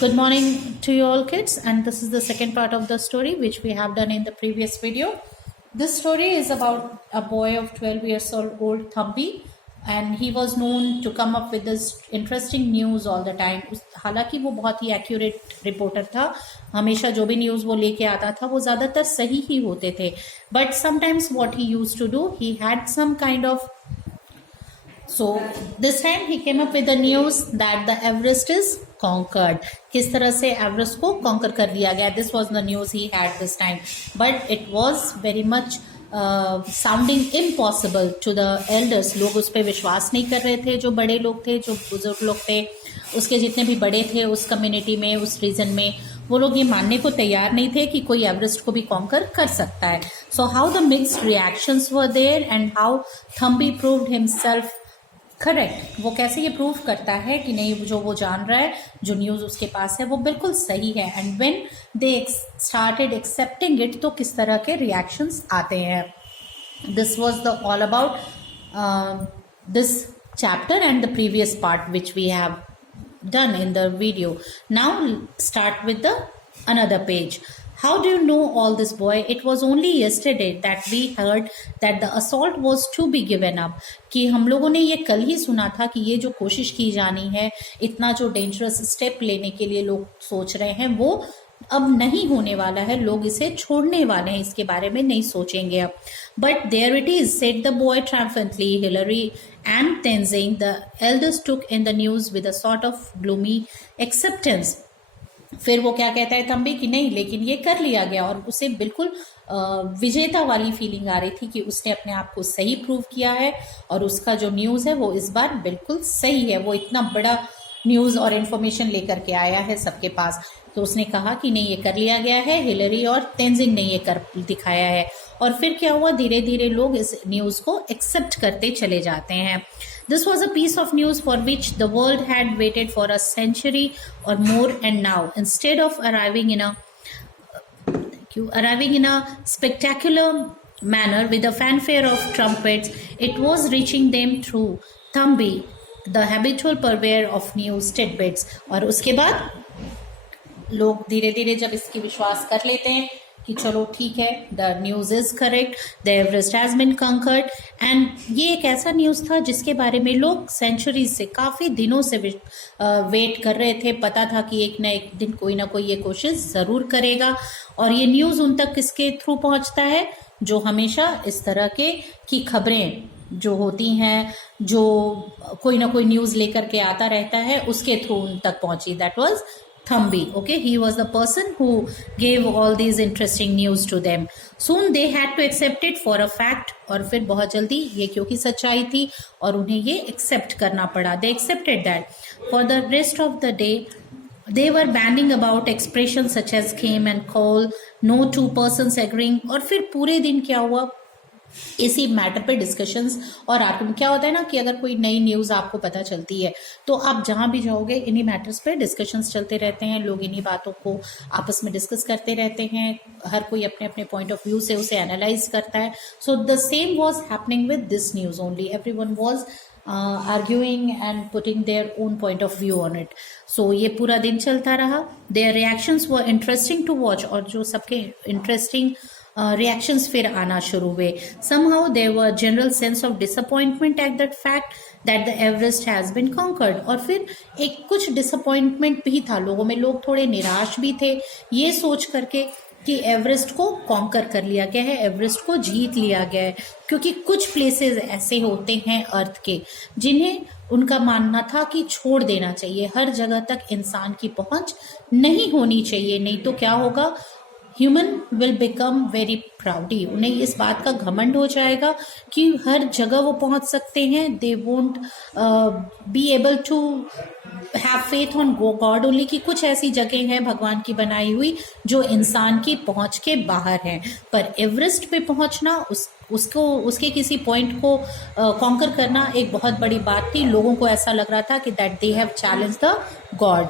Good morning to you all kids, and this is the second part of the story which we have done in the previous video. This story is about a boy of 12 years old, Thambi, and he was known to come up with this interesting news all the time. हालांकि वो बहुत ही accurate reporter था, हमेशा जो भी news वो लेके आता था वो ज़्यादातर सही ही होते थे. But sometimes what he used to do, he had some kind of So this time he came up with the news that the Everest is conquered. किस तरह से एवरेस्ट को conquer कर लिया गया. This was the news he had this time, but it was very much sounding impossible to the elders. लोग उस पर विश्वास नहीं कर रहे थे. जो बड़े लोग थे, जो बुजुर्ग लोग थे, उसके जितने भी बड़े थे उस कम्युनिटी में, उस रीजन में, वो लोग ये मानने को तैयार नहीं थे कि कोई एवरेस्ट को भी कॉन्कर कर सकता है. So how the mixed reactions were there and how Thambi proved himself correct. वो कैसे ये प्रूव करता है कि नहीं, जो वो जान रहा है, जो न्यूज़ उसके पास है वो बिल्कुल सही है. And when they started accepting it, तो किस तरह के रिएक्शंस आते हैं. This was the all about this chapter and the previous part which we have done in the video. Now start with the another page. How do you know all this, boy? It was only yesterday that we heard that the assault was to be given up. कि हम लोगों ने ये कल ही सुना था कि ये जो कोशिश की जानी है, इतना जो डेंजरस स्टेप लेने के लिए लोग सोच रहे हैं, वो अब नहीं होने वाला है. लोग इसे छोड़ने वाले हैं, इसके बारे में नहीं सोचेंगे अब. But there it is, said the boy triumphantly. Hillary and Tenzing, the elders, took in the news with a sort of gloomy acceptance. फिर वो क्या कहता है तंबी कि नहीं, लेकिन ये कर लिया गया, और उसे बिल्कुल विजेता वाली फीलिंग आ रही थी कि उसने अपने आप को सही प्रूव किया है और उसका जो न्यूज़ है वो इस बार बिल्कुल सही है. वो इतना बड़ा न्यूज़ और इन्फॉर्मेशन लेकर के आया है सबके पास. तो उसने कहा कि नहीं, ये कर लिया गया है. हिलरी और तेंजिंग ने ये कर दिखाया है. और फिर क्या हुआ, धीरे धीरे लोग इस न्यूज़ को एक्सेप्ट करते चले जाते हैं. This was a piece of news for which the world had waited for a century or more, and now, instead of arriving in a spectacular manner with a fanfare of trumpets, it was reaching them through Thambi, the habitual purveyor of news tidbits. और उसके बाद लोग धीरे धीरे जब इसकी विश्वास कर लेते हैं कि चलो ठीक है, the news is correct, the Everest has been conquered. And ये एक ऐसा न्यूज़ था जिसके बारे में लोग सेंचुरीज से, काफ़ी दिनों से वेट कर रहे थे. पता था कि एक ना एक दिन कोई ना कोई ये कोशिश ज़रूर करेगा. और ये न्यूज़ उन तक किसके थ्रू पहुंचता है, जो हमेशा इस तरह की खबरें जो होती हैं, जो कोई ना कोई न्यूज़ लेकर के आता रहता है, उसके थ्रू उन तक पहुंची. That was Thambi. Okay, he was the person who gave all these interesting news to them. Soon they had to accept it for a fact. और फिर बहुत जल्दी ये क्योंकि सच्चाई थी और उन्हें ये एक्सेप्ट करना पड़ा. They accepted that. For the rest of the day, they were bandying about expressions such as came and call, no two persons agreeing. और फिर पूरे दिन क्या हुआ, इसी मैटर पे डिस्कशंस और आर्गुमेंट. क्या होता है ना कि अगर कोई नई न्यूज़ आपको पता चलती है तो आप जहाँ भी जाओगे इन्हीं मैटर्स पे डिस्कशंस चलते रहते हैं. लोग इन्हीं बातों को आपस में डिस्कस करते रहते हैं. हर कोई अपने अपने पॉइंट ऑफ व्यू से उसे एनालाइज करता है. So the same was happening with this news only. Everyone was arguing and putting their own point of view on it. So ये पूरा दिन चलता रहा. Their reactions were interesting to watch. और जो सबके interesting reactions फिर आना शुरू हुए. Somehow there were general sense of disappointment at that fact that the Everest has been conquered. और फिर एक कुछ disappointment भी था लोगों में. लोग थोड़े निराश भी थे ये सोच करके कि एवरेस्ट को कॉन्कर कर लिया गया है, एवरेस्ट को जीत लिया गया है. क्योंकि कुछ प्लेसेस ऐसे होते हैं अर्थ के जिन्हें उनका मानना था कि छोड़ देना चाहिए. हर जगह तक इंसान की पहुंच नहीं होनी चाहिए, नहीं तो क्या होगा, ह्यूमन विल बिकम वेरी प्राउडी. उन्हें इस बात का घमंड हो जाएगा कि हर जगह वो पहुंच सकते हैं. They won't be able to have faith on god only, कि कुछ ऐसी जगह हैं भगवान की बनाई हुई जो इंसान की पहुंच के बाहर हैं. पर एवरेस्ट पे पहुंचना, उसके किसी पॉइंट को कॉन्कर करना एक बहुत बड़ी बात थी. लोगों को ऐसा लग रहा था कि that they have challenge the God.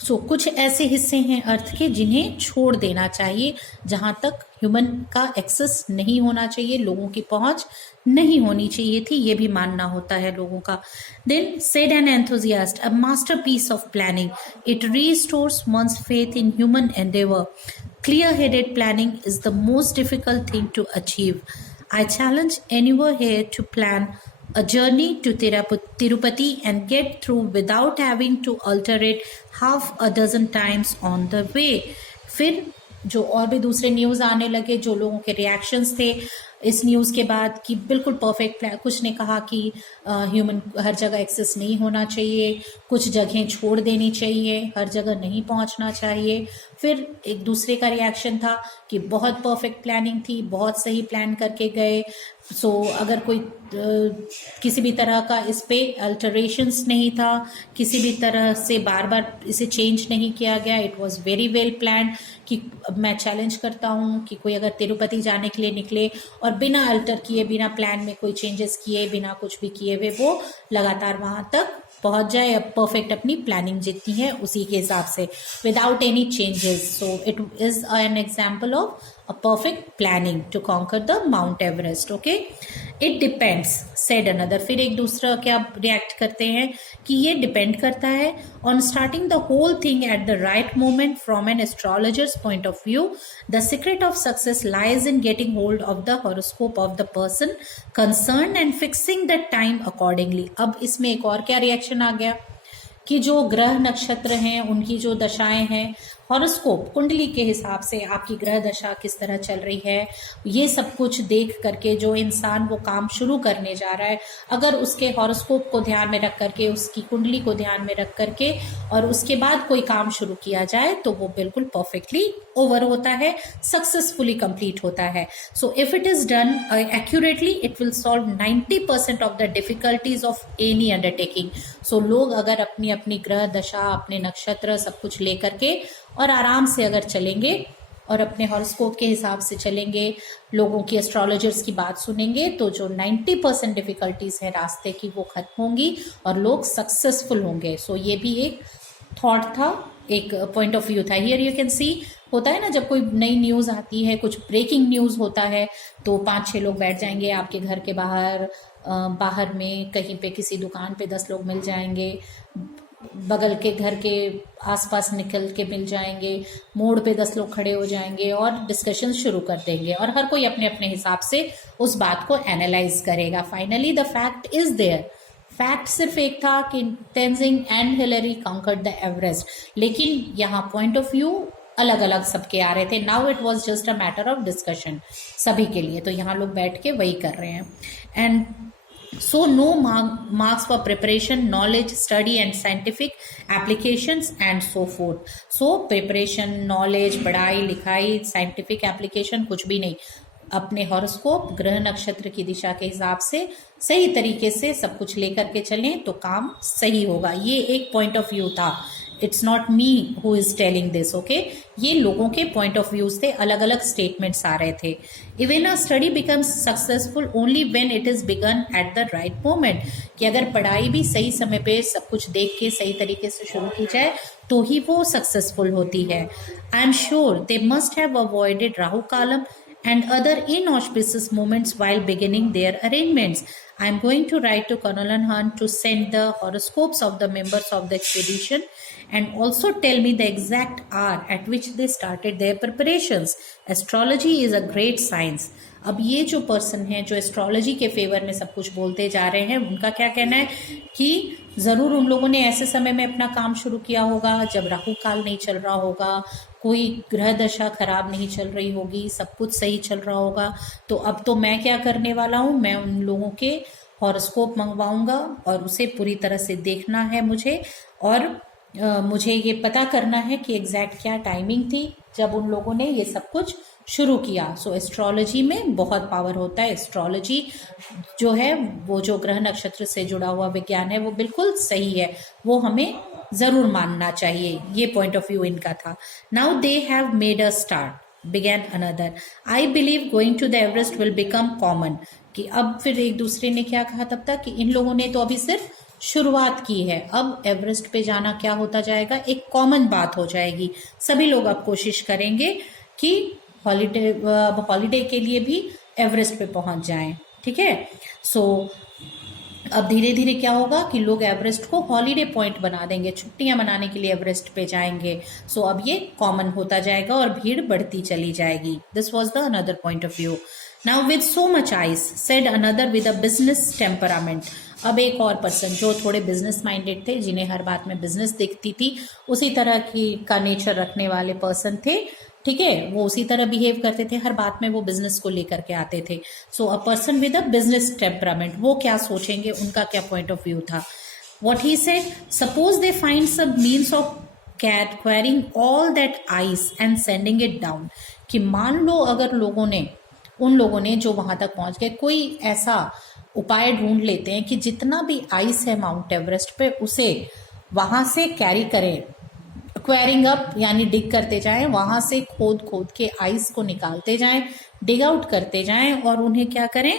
कुछ ऐसे हिस्से हैं अर्थ के जिन्हें छोड़ देना चाहिए, जहां तक ह्यूमन का एक्सेस नहीं होना चाहिए, लोगों की पहुंच नहीं होनी चाहिए थी, ये भी मानना होता है लोगों का। Then said an enthusiast, a masterpiece of planning, it restores one's faith in human endeavour, clear headed planning is the most difficult thing to achieve. I challenge anyone here to plan a journey to Tirupati and get through without having to alter it half a dozen times on the way. फिर जो और भी दूसरे news आने लगे, जो लोगों के रिएक्शंस थे इस न्यूज़ के बाद कि बिल्कुल परफेक्ट प्लान, कुछ ने कहा कि ह्यूमन हर जगह एक्सेस नहीं होना चाहिए, कुछ जगहें छोड़ देनी चाहिए, हर जगह नहीं पहुंचना चाहिए। फिर एक दूसरे का रिएक्शन था कि बहुत परफेक्ट प्लानिंग थी, बहुत सही प्लान करके गए। अगर कोई किसी भी तरह का इस पे अल्टरेशंस नहीं था, किसी भी तरह से बार बार इसे चेंज नहीं किया गया, it was very well planned. कि मैं चैलेंज करता हूँ कि कोई अगर तिरुपति जाने के लिए निकले और बिना अल्टर किए, बिना प्लान में कोई चेंजेस किए, बिना कुछ भी किए हुए वो लगातार वहाँ तक पहुंच जाए, परफेक्ट अपनी प्लानिंग जितनी है उसी के हिसाब से, without any changes. So it is an example of a perfect planning to conquer the Mount Everest. Okay, it depends, said another. फिर एक दूसरा क्या रिएक्ट करते हैं कि ये डिपेंड करता है on starting the whole thing at the right moment from an astrologer's point of view. The secret of success lies in getting hold of the horoscope of the person concerned and fixing the time accordingly. अब इसमें एक और क्या reaction आ गया कि जो ग्रह नक्षत्र हैं उनकी जो दशाएं हैं, हॉरोस्कोप कुंडली के हिसाब से आपकी ग्रह दशा किस तरह चल रही है, ये सब कुछ देख करके जो इंसान वो काम शुरू करने जा रहा है, अगर उसके हॉरोस्कोप को ध्यान में रख करके, उसकी कुंडली को ध्यान में रख करके और उसके बाद कोई काम शुरू किया जाए तो वो बिल्कुल परफेक्टली ओवर होता है, सक्सेसफुली कंप्लीट होता है। So if it is done accurately it will solve 90% of the difficulties of any undertaking. So लोग अगर अपनी अपनी ग्रह दशा, अपने नक्षत्र सब कुछ लेकर के और आराम से अगर चलेंगे और अपने हॉरोस्कोप के हिसाब से चलेंगे, लोगों की, एस्ट्रोलॉजर्स की बात सुनेंगे, तो जो 90% डिफिकल्टीज है रास्ते की वो खत्म होंगी और लोग सक्सेसफुल होंगे। सो ये भी एक थॉट था, एक पॉइंट ऑफ व्यू था। हियर यू कैन सी, होता है ना जब कोई नई न्यूज़ आती है, कुछ ब्रेकिंग न्यूज़ होता है, तो 5-6 लोग बैठ जाएंगे आपके घर के बाहर, बाहर में कहीं पे किसी दुकान पे 10 लोग मिल जाएंगे, बगल के घर के आसपास निकल के मिल जाएंगे, मोड़ पे 10 लोग खड़े हो जाएंगे और डिस्कशन शुरू कर देंगे और हर कोई अपने अपने हिसाब से उस बात को एनालाइज करेगा। Finally the fact is there. Fact सिर्फ एक था कि Tenzing and Hillary conquered the Everest, लेकिन यहाँ पॉइंट ऑफ व्यू अलग अलग सबके आ रहे थे। Now it was just a matter of discussion सभी के लिए, तो यहाँ लोग बैठ के वही कर रहे हैं। And so no marks for preparation, knowledge, study and scientific applications and so forth. So preparation, knowledge, पढ़ाई लिखाई, scientific application कुछ भी नहीं, अपने हॉरोस्कोप, ग्रह नक्षत्र की दिशा के हिसाब से सही तरीके से सब कुछ लेकर के चलें तो काम सही होगा। ये एक पॉइंट ऑफ व्यू था। It's not me who is telling this, okay. ये लोगों के पॉइंट ऑफ व्यूज थे, अलग अलग स्टेटमेंट्स आ रहे थे। Even a study becomes successful only when it is begin at the right moment, कि अगर पढ़ाई भी सही समय पे सब कुछ देख के सही तरीके से शुरू की जाए तो ही वो सक्सेसफुल होती है। I am sure they must have avoided Rahu column and other inauspicious moments while beginning their arrangements. I am going to write to Colonel Hunt to send the horoscopes of the members of the expedition and also tell me the exact hour at which they started their preparations. Astrology is a great science. अब ये जो person है जो astrology के favour में सब कुछ बोलते जा रहे हैं, उनका क्या कहना है कि ज़रूर उन लोगों ने ऐसे समय में अपना काम शुरू किया होगा जब राहु काल नहीं चल रहा होगा, कोई ग्रह दशा खराब नहीं चल रही होगी, सब कुछ सही चल रहा होगा। तो अब तो मैं क्या करने वाला हूँ, मैं उन लोगों के हॉरोस्कोप मंगवाऊंगा और उसे पूरी तरह से देखना है मुझे, और मुझे ये पता करना है कि एग्जैक्ट क्या टाइमिंग थी जब उन लोगों ने ये सब कुछ शुरू किया। सो एस्ट्रोलॉजी में बहुत पावर होता है। एस्ट्रोलॉजी जो है वो जो ग्रह नक्षत्र से जुड़ा हुआ विज्ञान है वो बिल्कुल सही है, वो हमें जरूर मानना चाहिए। ये पॉइंट ऑफ व्यू इनका था। Now they have made a start, began another, I believe going to the Everest will become common. कि अब फिर एक दूसरे ने क्या कहा तब तक कि इन लोगों ने तो अभी सिर्फ शुरुआत की है, अब एवरेस्ट पे जाना क्या होता जाएगा, एक कॉमन बात हो जाएगी। सभी लोग अब कोशिश करेंगे कि हॉलीडे के लिए भी एवरेस्ट पे पहुंच जाएं। ठीक है, सो अब धीरे धीरे क्या होगा कि लोग एवरेस्ट को हॉलीडे पॉइंट बना देंगे, छुट्टियां मनाने के लिए एवरेस्ट पे जाएंगे। सो अब ये कॉमन होता जाएगा और भीड़ बढ़ती चली जाएगी। This was the another point of view. Now with so much ice said another with a business temperament. अब एक और पर्सन जो थोड़े बिजनेस माइंडेड थे, जिन्हें हर बात में बिजनेस दिखती थी, उसी तरह की का नेचर रखने वाले पर्सन थे। ठीक है, वो उसी तरह बिहेव करते थे, हर बात में वो बिजनेस को लेकर के आते थे। So a person with a business temperament, वो क्या सोचेंगे, उनका क्या पॉइंट ऑफ व्यू था। What he said, suppose they find some means of quarrying all that ice and sending it down. कि मान लो अगर उन लोगों ने जो वहां तक पहुंच गए, कोई ऐसा उपाय ढूंढ लेते हैं कि जितना भी आइस है माउंट एवरेस्ट पे, उसे वहां से कैरी करें, क्वेरिंग अप यानी डिग करते जाएं, वहां से खोद खोद के आइस को निकालते जाएं, डिग आउट करते जाएं और उन्हें क्या करें,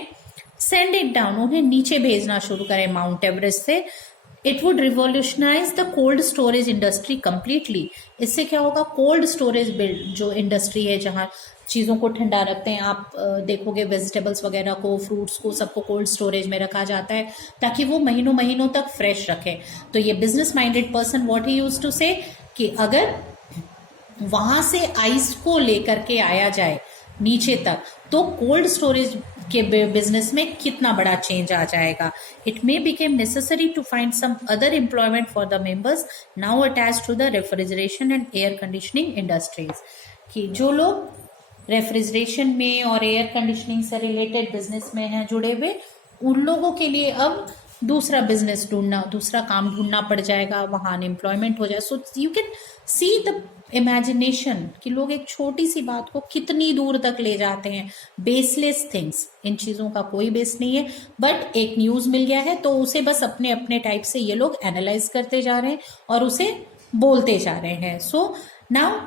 सेंड इट डाउन, उन्हें नीचे भेजना शुरू करें माउंट एवरेस्ट से। It would revolutionise the cold storage industry completely. इससे क्या होगा, कोल्ड स्टोरेज जो इंडस्ट्री है, जहां चीज़ों को ठंडा रखते हैं, आप देखोगे वेजिटेबल्स वगैरह को, फ्रूट्स को, सबको कोल्ड स्टोरेज में रखा जाता है ताकि वो महीनों महीनों तक फ्रेश रखे। तो ये business minded person what he used to say कि अगर वहां से आइस को लेकर के आया जाए नीचे तक, तो कोल्ड स्टोरेज के बिजनेस में कितना बड़ा चेंज आ जाएगा। It may became necessary to find some other employment for the members now attach to the refrigeration and air conditioning industries. कि जो लोग रेफ्रिजरेशन में और एयर कंडीशनिंग से रिलेटेड बिजनेस में हैं जुड़े हुए, उन लोगों के लिए अब दूसरा बिजनेस ढूंढना, दूसरा काम ढूंढना पड़ जाएगा, वहां अनएम्प्लॉयमेंट हो जाए। So you can see the imagination कि लोग एक छोटी सी बात को कितनी दूर तक ले जाते हैं। बेसलेस थिंग्स, इन चीजों का कोई बेस नहीं है, बट एक न्यूज मिल गया है तो उसे बस अपने अपने टाइप से ये लोग एनालाइज करते जा रहे हैं और उसे बोलते जा रहे हैं। सो नाउ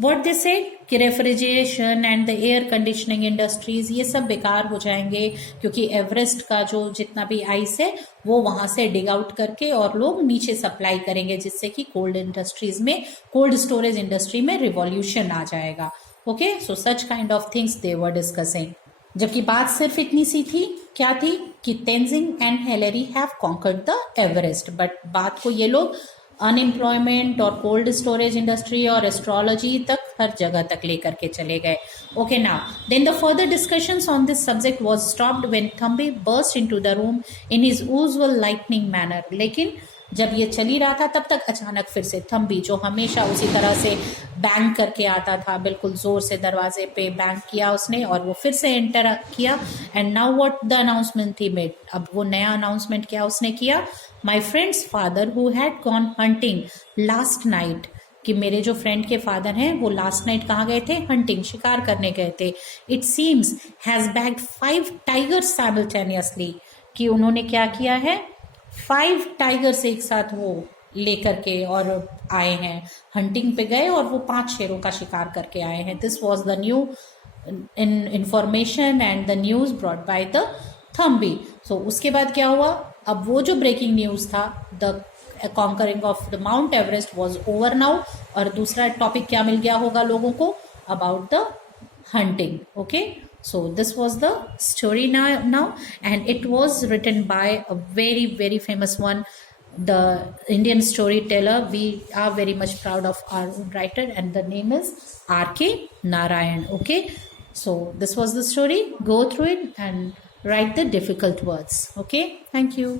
व्हाट दे से कि refrigeration and the air conditioning industries ये सब बेकार हो जाएंगे, क्योंकि एवरेस्ट का जो जितना भी आइस है वो वहां से डिग आउट करके और लोग नीचे सप्लाई करेंगे, जिससे कि कोल्ड इंडस्ट्रीज में, कोल्ड स्टोरेज इंडस्ट्री में रिवॉल्यूशन आ जाएगा। Okay, so such kind of things they were discussing. जबकि बात सिर्फ इतनी सी थी, क्या थी कि Tenzing and Hillary have conquered the Everest, but बात को ये लोग अनएम्प्लॉयमेंट और कोल्ड स्टोरेज इंडस्ट्री और एस्ट्रोलॉजी तक, हर जगह तक लेकर के चले गए। Okay, now then the further discussions on this subject was stopped when Thambi burst into the room in his usual lightning manner. लेकिन जब ये चली रहा था तब तक अचानक फिर से थम्बी, जो हमेशा उसी तरह से बैंग करके आता था, बिल्कुल जोर से दरवाजे पे बैंग किया उसने और वो फिर से एंटर किया। And now what the announcement he made, अब वो नया अनाउंसमेंट क्या उसने किया, my friends father who had gone hunting last night, कि मेरे जो फ्रेंड के फादर हैं वो लास्ट नाइट कहाँ गए थे, हंटिंग, शिकार करने गए थे। It seems has bagged 5 tigers simultaneously, कि उन्होंने क्या किया है, 5 टाइगर्स एक साथ वो लेकर के और आए हैं, हंटिंग पे गए और वो 5 शेरों का शिकार करके आए हैं। This was the new information and the news brought by the थम्बी। सो उसके बाद क्या हुआ, अब वो जो ब्रेकिंग न्यूज था, the conquering of the Mount Everest was over now, और दूसरा टॉपिक क्या मिल गया होगा लोगों को, about the hunting. Okay, so this was the story now, and it was written by a very very famous one, the Indian storyteller. We are very much proud of our own writer, and the name is R.K. Narayan. Okay, so this was the story. Go through it and write the difficult words. Okay, thank you.